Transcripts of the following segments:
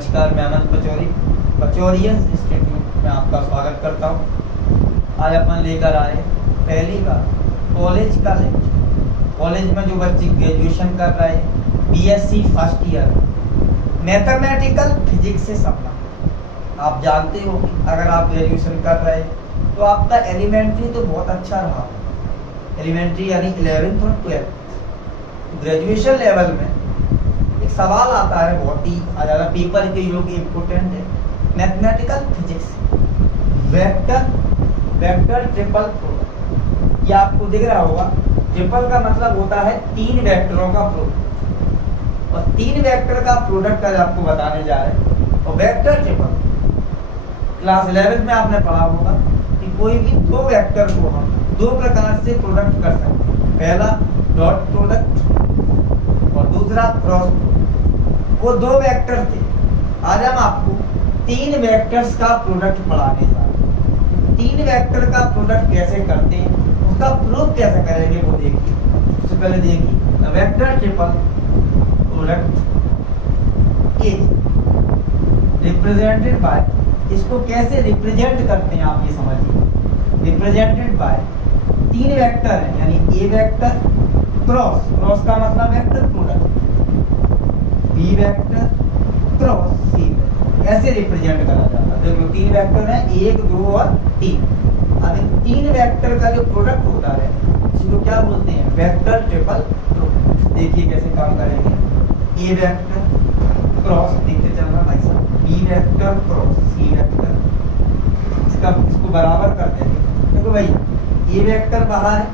नमस्कार, मैं अनंत पचौरी पचौरियंस इंस्टीट्यूट में आपका स्वागत करता हूँ। आज अपन लेकर आए पहली बार कॉलेज का लेक्चर। कॉलेज में जो बच्चे ग्रेजुएशन कर रहे हैं, BSc first year, mathematical physics से संबंध। आप जानते हो कि अगर आप ग्रेजुएशन कर रहे हैं तो आपका एलिमेंट्री तो बहुत अच्छा रहा, एलिमेंट्री यानी 11th और 12th। ग्रेजुएशन लेवल में एक सवाल आता है, बहुत ही ज़्यादा पेपर के योग्य इम्पोर्टेंट है, mathematical physics, vector triple product. ये आपको दिख रहा होगा, ट्रिपल का मतलब होता है 3 वेक्टरों का प्रोडक्ट, और 3 वेक्टर का प्रोडक्ट आज आपको बताने जा रहे हैं। और वेक्टर ट्रिपल क्लास 11 में आपने पढ़ा होगा कि कोई भी 2 वेक्टर को हम 2 प्रकार से प्रोडक्ट कर सकते हैं। पहला डॉट प्रोडक्ट और दूसरा क्रॉस। वो 2 वेक्टर थे। आज हम आपको 3 वेक्टर्स का प्रोडक्ट पढ़ाने जा रहे हैं। 3 वेक्टर का प्रोडक्ट कैसे करते हैं, उसका प्रूफ कैसे करेंगे, वो देखिए। सबसे पहले देखिए, vector triple product is represented by, इसको कैसे रिप्रेजेंट करते हैं आप ये समझिए। रिप्रेजेंटेड बाय 3 वेक्टर है, यानी ए वेक्टर क्रॉस का मतलब vector product, B vector cross C vector. ऐसे रिप्रेजेंट करा जाता है। देखो 3 वेक्टर हैं, 1, 2 और 3। अब इन 3 वेक्टर का जो प्रोडक्ट होता है इसको क्या बोलते हैं, वेक्टर ट्रिपल प्रोडक्ट। देखिए कैसे काम करेंगे। ए वेक्टर क्रॉस, देखते चलना भाई साहब, B vector cross C vector, इसको बराबर कर देंगे। देखो भाई, ए वेक्टर बाहर है,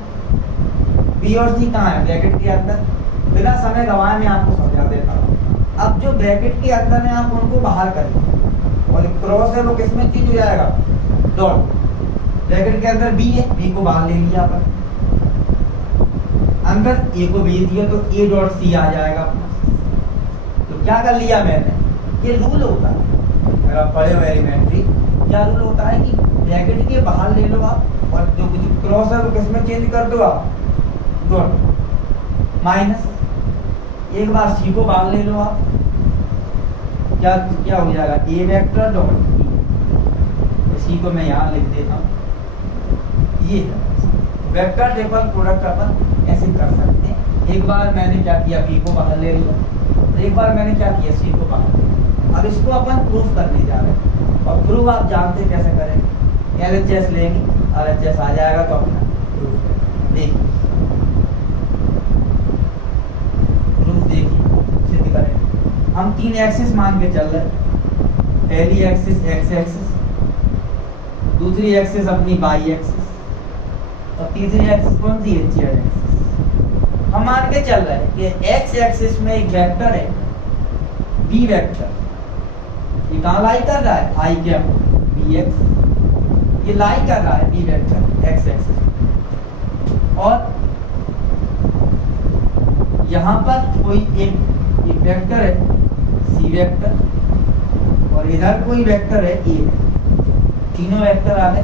बी और सी कहाँ है, ब्रैकेट के अंदर। बिना समय गंवाए मैं आपको समझा देता हूँ। अब जो ब्रैकेट के अंदर है आप उनको बाहर करेंगे, और क्रॉस है वो किसमें चेंज हो जाएगा, डॉट। ब्रैकेट के अंदर बी है, बी को बाहर ले लिया अपन, अंदर ए को भेज दिया तो ए डॉट सी आ जाएगा अपना। तो क्या कर लिया मैंने, ये रूल होता है अगर आप पढ़े हो एलिमेंट्री, क्या रूल होता है कि ब्रैकेट के बाहर ले लो आप, और जो क्रॉस है वो किसमें चेंज कर दो आप, डॉट माइनस। एक बार सी को बाहर ले लो आप, क्या हो जाएगा, ए वेक्टर डॉट सी को मैं यहाँ लिख देता हूँ। ये वेक्टर ट्रिपल प्रोडक्ट अपन ऐसे कर सकते हैं। एक बार मैंने क्या किया, बी को बाहर ले लिया, एक बार मैंने क्या किया, सी को बाहर। अब इसको अपन प्रूफ करने जा रहे हैं, और प्रूफ आप जानते हैं कैसे करेंगे। एलएचएस लेंगे, एलएचएस आ जाएगा तो अपना प्रूफ करेंगे। देखिए सिद्ध करें। हम 3 एक्सिस मान के चल रहे हैं। पहली एक्सिस एक्स एक्सिस, दूसरी एक्सिस अपनी वाई एक्सिस, और तीसरी एक्सिस कौन सी है, जेड एक्सिस। हम मान के चल रहे हैं कि एक्स एक्सिस में एक वेक्टर है, बी वेक्टर। ये कहाँ लाई कर रहा है, आई कैप बी एक्स, ये लाई कर रहा है बी वेक्टर एक्स एक्सिस। और यहाँ पर कोई एक वेक्टर है सी वेक्टर, और इधर कोई वेक्टर है ए। तीनों वेक्टर आ गए,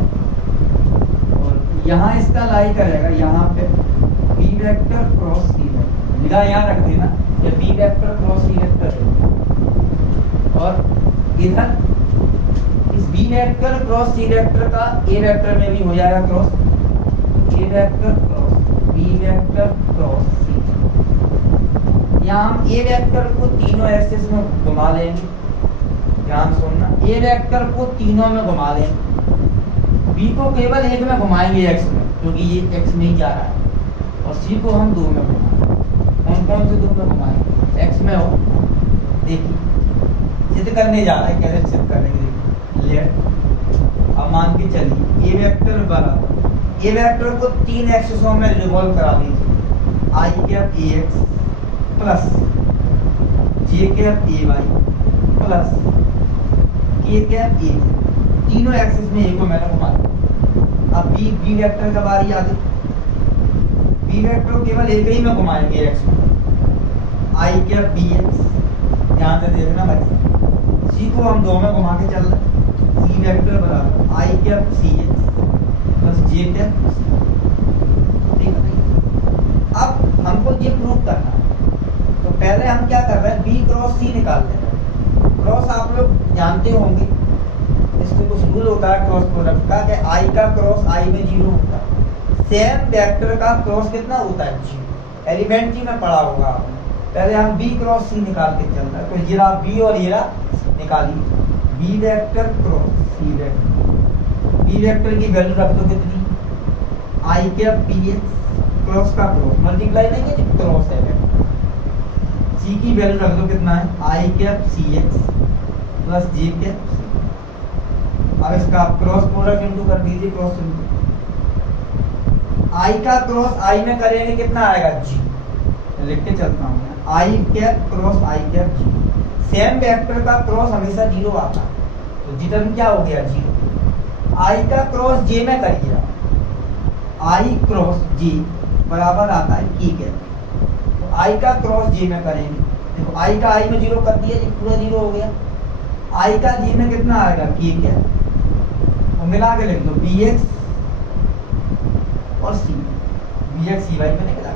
और यहाँ इसका लाई करेगा यहाँ पे B vector cross C vector. निगाह यहाँ रख देना, ये B vector cross C vector है, और इधर इस B vector cross C vector का ए वेक्टर में भी हो जाएगा cross, A vector cross B vector cross C. यहाँ हम ए वेक्टर को तीनों एक्सिस में घुमा लेंगे, ध्यान सुनना, ए वेक्टर को तीनों में घुमा लेंगे, बी को केवल एक में घुमाएंगे एक्स में, क्योंकि ये एक्स में ही जा रहा है, और सी को हम 2 में घुमाएंगे। कौन से 2 में घुमाएंगे, एक्स में हो। देखिए सिद्ध करने जा रहा है, कैसे सिद्ध करेंगे, लेट। अब मान के चलिए ए वेक्टर बराबर, ए वेक्टर को 3 एक्सिसों में रिवॉल्व करा दीजिए, I cap A X plus J cap A Y plus K cap A. तीनों एक्सिस में ए को मैंने घुमा दिया। अब बी वेक्टर का बारी आ गई, बी वेक्टर को केवल एक ही में घुमाएंगे एक्स में, आई कैप बी एक्स। ध्यान से देखना भाई, सी को हम 2 में घुमा के चल रहे हैं, सी वेक्टर बराबर आई cap C X plus J cap. ठीक है, हमको ये प्रूव करना है। तो पहले हम क्या कर रहे हैं, बी क्रॉस सी निकाल रहे हैं। क्रॉस आप लोग जानते होंगे, इसमें कुछ रूल होता है क्रॉस प्रोडक्ट का कि आई का क्रॉस आई में 0 होता है। सेम वेक्टर का क्रॉस कितना होता है? 0। एलिमेंट्री में पढ़ा होगा आपने। पहले हम बी क्रॉस सी निकाल के चलना है, तो जीरा बी और ये निकालिए, B vector cross C vector. B vector की वैल्यू रख दो कितनी? आई कैप पी एक्स, क्रॉस का क्रॉस मल्टीप्लाई नहीं है, क्रॉस है वेक्टर। सी की वैल्यू रख दो कितना है? I cap C X plus J cap सी। अब इसका आप क्रॉस प्रोडक्ट इंटू कर दीजिए, क्रॉस इंटू आई का क्रॉस आई में करेंगे कितना आएगा? जी। लिख के चलता हूँ, आई कैप क्रॉस आई कैप जी। सेम वेक्टर का क्रॉस हमेशा 0 आता है, तो जी टर्म क्या हो गया? 0। आई का क्रॉस जे में करिए, आई क्रॉस जे बराबर आता है की कैप। तो आई का क्रॉस जे में करेंगे, देखो आई का आई में 0 कर दिया जी, पूरा 0 हो गया। आई का जी में कितना आएगा? की कैप, और मिला के लिख दो बी एक्स और सी, बी एक्स सी वाई में निकला,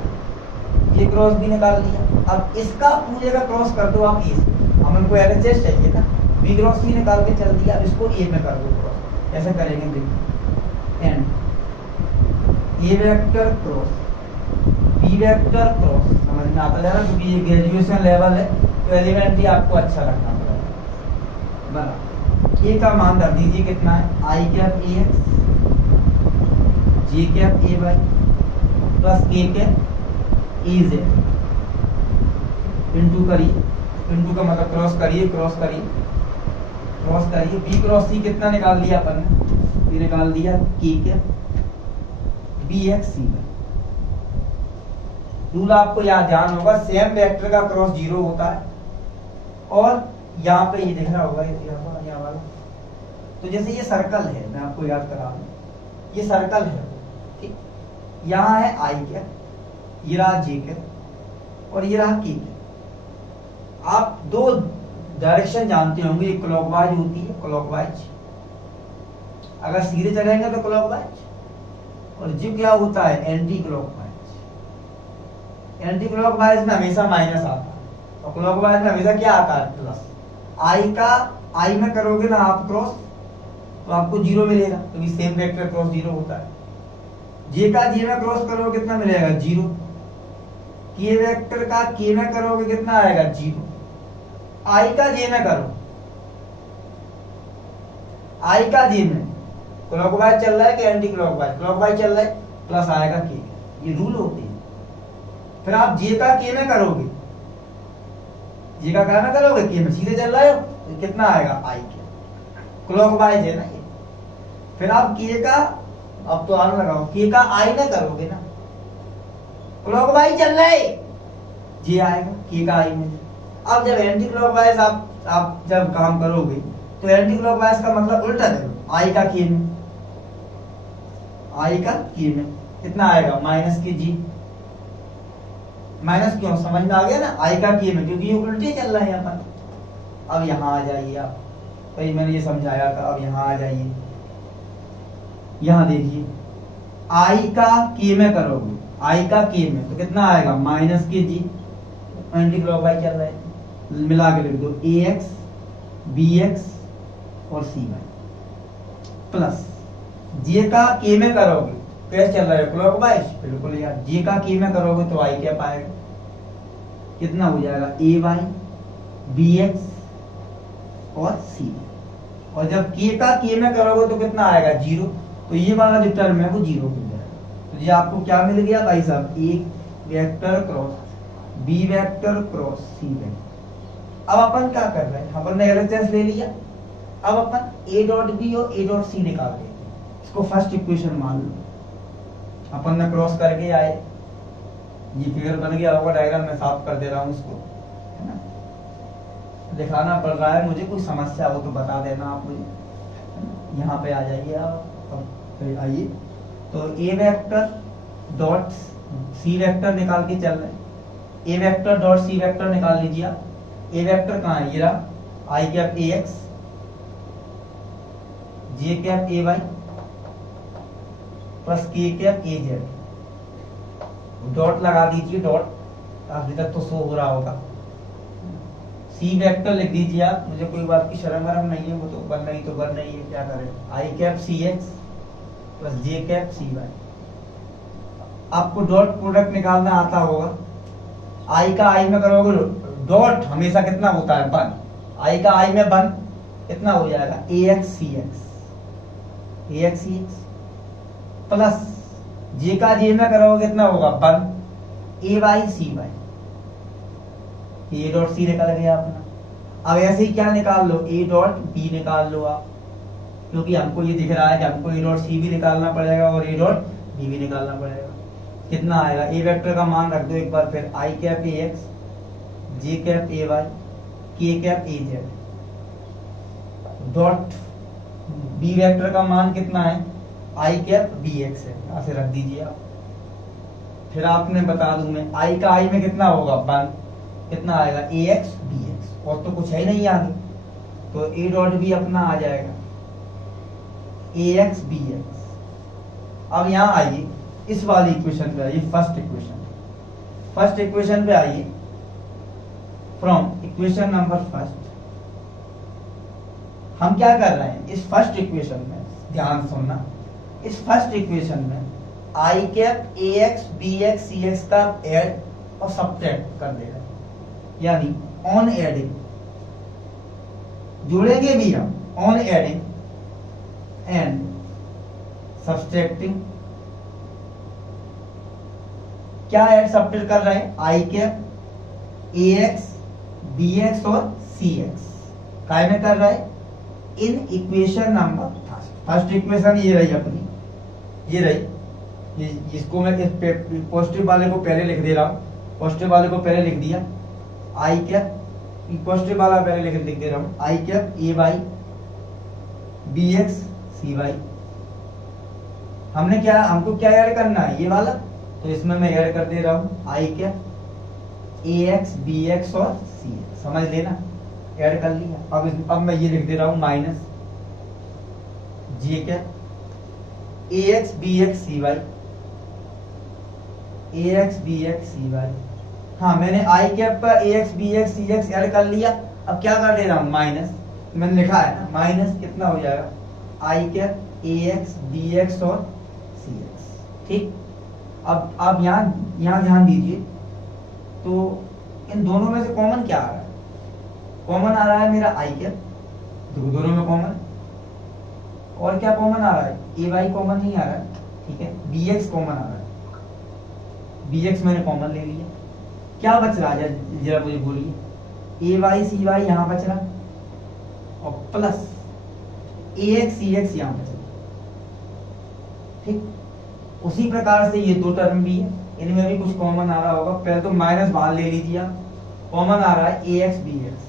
ये क्रॉस भी निकाल दिया। अब इसका पूरे का क्रॉस कर दो आप ए से, हम इनको एलएचएस चाहिए ना, बी क्रॉस सी निकाल के चल दिया। अब इसको ए में कर दो क्रॉस, ऐसे करेंगे देखिए, and A vector cross B vector cross, समझ में आता जा रहा है, क्योंकि ये ग्रेजुएशन लेवल है तो एलिमेंट्री आपको अच्छा रखना पड़ेगा। बना ए का मान रख दीजिए कितना है? I cap A X J cap A Y plus K cap A Z into करिए, इंटू का मतलब क्रॉस करिए, क्रॉस करिए, क्रॉस करिए। बी क्रॉस सी कितना निकाल दिया अपन ने? ये निकाल दिया के cap B X C Y. Rule आपको यहाँ ध्यान होगा, सेम वेक्टर का क्रॉस 0 होता है, और यहाँ पे ये दिख रहा होगा यहाँ वाला, तो जैसे ये सर्कल है, मैं आपको याद करा दूं, ये सर्कल है, ठीक, यहाँ है आई कैप, ये रहा जे कैप और ये रहा के कैप। आप दो डायरेक्शन जानते होंगे, एक क्लॉकवाइज होती है, क्लॉकवाइज, अगर सीधे चलेंगे तो क्लॉकवाइज, और जो क्या होता है? Anti clockwise. एंटी क्लॉकवाइज में हमेशा माइनस आता है, और क्लॉकवाइज में हमेशा क्या आता है? प्लस। आई का आई में करोगे ना आप क्रॉस, तो आपको 0 मिलेगा, क्योंकि सेम वेक्टर क्रॉस 0 होता है। जे का जे में क्रॉस करोगे कितना मिलेगा? 0। के वेक्टर का के में करोगे कितना आएगा? 0। आई का जे में करो, आई का जे में क्लॉकवाइज चल रहा है कि एंटी क्लॉकवाइज? क्लॉकवाइज चल रहा है, प्लस आएगा के। ये रूल होते हैं। फिर आप जे का के में करोगे, जे का क्या में करोगे? के में, सीधे चल रहा है तो कितना आएगा? आई के, क्लॉकवाइज है ना ये। फिर आप के का, अब तो आने लगाओ, के का आई में करोगे ना, क्लॉकवाइज चल रहा है, जे आएगा के का आई में। अब जब एंटी क्लॉकवाइज आप जब काम करोगे, तो एंटी क्लॉकवाइज का मतलब उल्टा करो, आई का के में, आई का के में कितना आएगा? माइनस के जी। माइनस क्यों? समझ में आ गया ना, आई का के में, क्योंकि ये उल्टे चल रहा है यहाँ पर। अब यहाँ आ जाइए आप, कहीं मैंने ये समझाया था, अब यहाँ आ जाइए, यहाँ देखिए, आई का के में करोगे, आई का के में तो कितना आएगा? माइनस के जी, एंटी क्लॉकवाइज चल रहा है, मिला के लिख दो ए एक्स बी एक्स और सी वाई प्लस जे का के में करोगे, कैसे चल रहा है? क्लॉकवाइज, बिल्कुल यार। जे का के में करोगे तो आई क्या पाएगा? कितना हो जाएगा? ए वाई बी एक्स और सी। और जब के का के में करोगे तो कितना आएगा? 0। तो ये वाला जो टर्म है वो 0 हो जाएगा। तो ये आपको क्या मिल गया भाई साहब? एक vector cross B vector cross C vector. अब अपन क्या कर रहे हैं? अपन ने एलएचएस ले लिया, अब अपन ए डॉट बी और ए डॉट सी निकाल देंगे। इसको फर्स्ट इक्वेशन मान लो, अपन ने क्रॉस करके आए, ये फिगर बन गया होगा, डायग्राम में साफ कर दे रहा हूँ इसको, है ना, दिखाना पड़ रहा है मुझे, कोई समस्या हो तो बता देना आप मुझे। यहाँ पे आ जाइए आप, अब आइए, तो A vector dot C vector निकाल के चल रहे हैं। A vector dot C vector निकाल लीजिए आप। ए वेक्टर कहाँ है? ये रहा, I cap A X J cap A Y plus K cap A Z. Dot लगा दीजिए, डॉट अभी तक तो शो हो रहा होगा, सी वेक्टर लिख दीजिए आप, मुझे कोई बात की शर्म वरम नहीं है, वो तो बन रही है, क्या करें। आई cap C X plus J cap C Y. आपको डॉट प्रोडक्ट निकालना आता होगा, आई का आई में करोगे डॉट हमेशा कितना होता है 1, आई का आई में 1 कितना हो जाएगा A X C X plus J का जे में करोगे कितना होगा 1 A Y C Y, A dot C निकल गया अपना। अब ऐसे ही क्या निकाल लो, ए डॉट बी निकाल लो आप, क्योंकि हमको ये दिख रहा है कि हमको ए डॉट सी भी निकालना पड़ेगा और ए डॉट बी भी निकालना पड़ेगा। कितना आएगा, ए वेक्टर का मान रख दो एक बार फिर, I cap A X, J cap A Y, K cap A Z, dot B vector का मान कितना है, आई कैप बी एक्स है, ऐसे रख दीजिए आप। फिर आपने बता दूं मैं, आई का आई में कितना होगा 1, कितना आएगा ए एक्स बी एक्स, और तो कुछ है नहीं आगे, तो ए डॉट भी अपना आ जाएगा ए एक्स बी एक्स। अब यहां आइए इस वाली इक्वेशन पे आइए, फर्स्ट इक्वेशन पे आइए, फ्रॉम इक्वेशन नंबर फर्स्ट हम क्या कर रहे हैं, इस फर्स्ट इक्वेशन में ध्यान सुनना, इस फर्स्ट इक्वेशन में I cap A X B X C X का ऐड और सब्ट्रैक्ट कर देगा, यानी ऑन एडिंग, जोड़ेंगे भी हम, ऑन एडिंग एंड सब्ट्रैक्टिंग। क्या ऐड सब्ट्रैक्ट कर रहे हैं, I cap A X B X और सी एक्स काय में कर रहा है, इन इक्वेशन नंबर फर्स्ट इक्वेशन ये रही अपनी, ये रही, इसको मैं पॉजिटिव वाले को पहले लिख दे रहा हूं, पॉजिटिव वाले को पहले लिख दिया, आई कैप पॉजिटिव वाला पहले लिख दे रहा हूं, I cap A Y B X C Y. हमको क्या ऐड करना है, ये वाला, तो इसमें मैं ऐड कर दे रहा हूं I cap A X B X और सी एक्स, समझ लेना, ऐड कर लिया। अब मैं ये लिख दे रहा हूं minus J cap A X B X C Y, A X B X C Y. हाँ, मैंने आई कैप का A X B X C X add कर लिया, अब क्या कर दे रहा हूं माइनस, मैंने लिखा है ना माइनस, कितना हो जाएगा I cap A X B X और सी एक्स। ठीक, अब आप यहाँ ध्यान दीजिए, तो इन दोनों में से कॉमन क्या आ रहा है, कॉमन आ रहा है मेरा आई कैप, दोनों में कॉमन, और क्या कॉमन आ रहा है, ए वाई कॉमन नहीं आ रहा है, ठीक है, बी एक्स कॉमन आ रहा है, बी एक्स मैंने कॉमन ले लिया, क्या बच रहा है जरा मुझे बोलिए, ए वाई सी वाई यहाँ बच रहा, और प्लस ए एक्स सी एक्स यहाँ बच रहा। ठीक, उसी प्रकार से ये दो टर्म भी है, इनमें भी कुछ कॉमन आ रहा होगा, पहले तो माइनस बाहर ले लीजिए आप, कॉमन आ रहा है A X B x,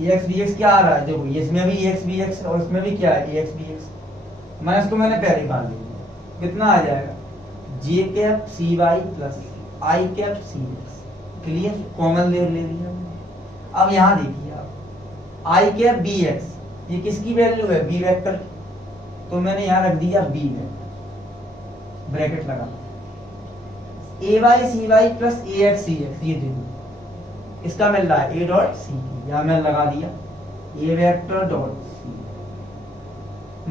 A X B x क्या आ रहा है, देखो इसमें भी ए एक्स बी एक्स और इसमें भी क्या है A X B X, minus को मैंने पहले बाहर ले लिया, कितना आ जाएगा J cap C Y plus I cap C X, clear, common ले लिया। अब यहाँ देखिए आप, आई कैप बी एक्स ये किसकी वैल्यू है, बी वेक्टर, तो मैंने यहाँ रख दिया बी वेक्टर, ब्रैकेट लगा, ए वाई सी वाई प्लस ए एक्स सी एक्स, ये देखो इसका मिल रहा है ए डॉट सी, यहाँ मैंने लगा दिया ए वेक्टर डॉट सी,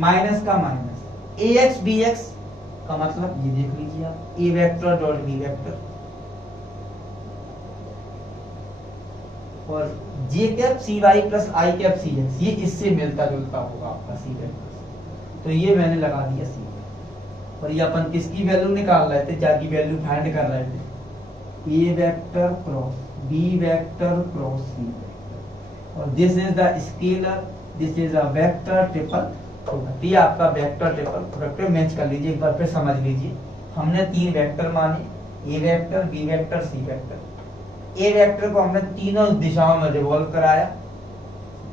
माइनस का माइनस, ए एक्स बी एक्स का मतलब ये देख लीजिए आप, A vector dot B vector, और जे cap C Y plus I cap C x, ये इससे मिलता जुलता होगा आपका सी वेक्टर, तो ये मैंने लगा दिया सी, और ये अपन किसकी वैल्यू निकाल रहे थे, जाकी वैल्यू फाइंड कर रहे थे, A vector cross B vector cross C vector, और this is the scalar, this is a vector triple product, ये आपका वेक्टर ट्रिपल प्रोडक्ट मैच कर लीजिए, एक बार फिर समझ लीजिए, हमने तीन वेक्टर माने, A vector B vector C vector, A vector को हमने तीनों दिशाओं में रिवॉल्व कराया,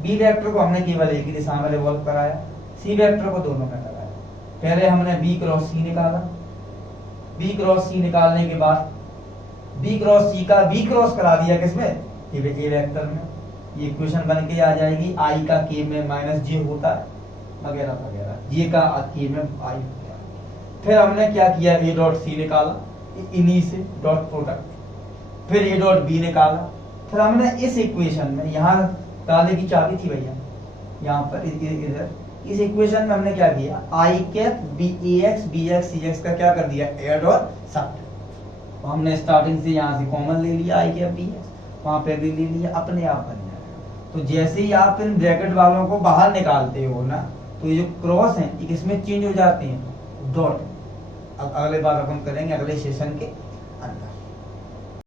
बी वेक्टर को हमने केवल एक ही दिशा में रिवॉल्व कराया, सी वेक्टर को दोनों में कराया। पहले हमने बी क्रॉस सी निकाला, बी क्रॉस सी निकालने के बाद बी क्रॉस सी का बी क्रॉस करा दिया किसमें, ए वेक्टर में, ये इक्वेशन बन के आ जाएगी, आई का के में माइनस जे होता है वगैरह वगैरह, जे का के में आई हो गया। फिर हमने क्या किया, ए डॉट सी निकाला इन्हीं से डॉट प्रोडक्ट, फिर ए डॉट बी निकाला, फिर हमने इस इक्वेशन में यहाँ ताले की चाबी थी भैया, यहाँ पर इधर इस इक्वेशन में हमने क्या किया, आई कैप बी ए X B X C X का क्या कर दिया, ऐड और सब्ट्रैक्ट। तो हमने स्टार्टिंग से यहाँ से कॉमन ले लिया आई कैप बी एक्स, वहाँ पे भी ले लिया, अपने आप बन जाएगा। तो जैसे ही आप इन ब्रैकेट वालों को बाहर निकालते हो ना, तो ये जो क्रॉस है ये किसमें चेंज हो जाते हैं, डॉट। अब अगले बार अपन करेंगे अगले सेशन के अंदर।